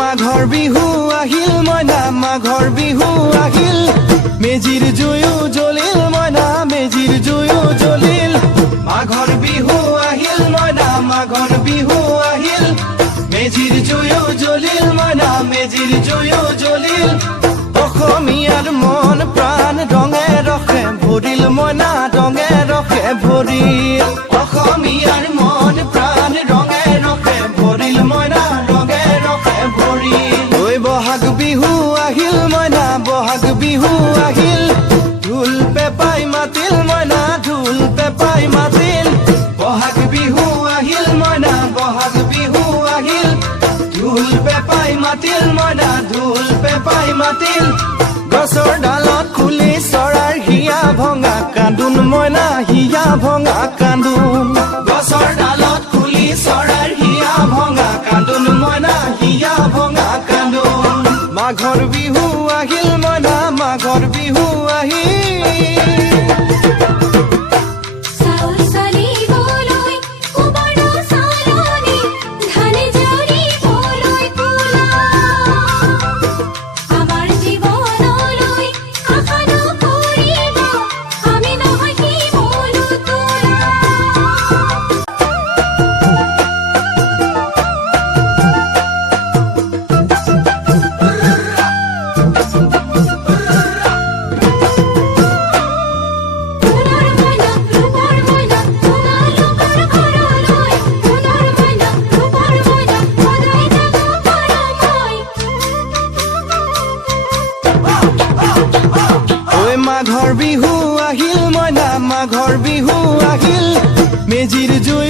মাঘৰ বিহু আহিল মইনা মাঘৰ বিহু আহিল মেজিৰ জুয়ো জ্বলিল মইনা মেজিৰ জুয়ো জ্বলিল মাঘৰ বিহু আহিল মইনা মাঘৰ বিহু আহিল মেজিৰ জুয়ো জ্বলিল মইনা মেজিৰ জুয়ো জ্বলিল অসমীয়াৰ মন প্ৰাণ ৰঙে ৰসে ভৰিল মইনা ৰঙে ৰসে ভৰিল অসমীয়াৰ মন প্ৰাণ ৰঙে ৰসে ভৰিল মইনা ৰঙে ৰসে ভৰিল ঐ বহাগ বিহু আহিল মইনা বহাগ বিহু আহিল ঢোল পেপাই মাতিল মইনা ঢোল পেপাই মাতিল বহাগ বিহু আহিল মইনা বহাগ বিহু আহিল ঢোল পেপাই মাতিল মইনা ঢোল পেপাই মাতিল গছৰ ডালত খুলি চৰাৰ হিয়া ভঙা কান্দোন মইনা হিয়া ভঙা কান্দোন গছৰ ডালত খুলি চৰাৰ হিয়া ভঙা কান্দোন মইনা হিয়া ভঙা কান্দোন মাঘৰ বিহু আহিল মইনা মাঘৰ বিহু আহিল মাঘৰ বিহু আহিল মইনা মাঘৰ বিহু আহিল মেজিৰ জুই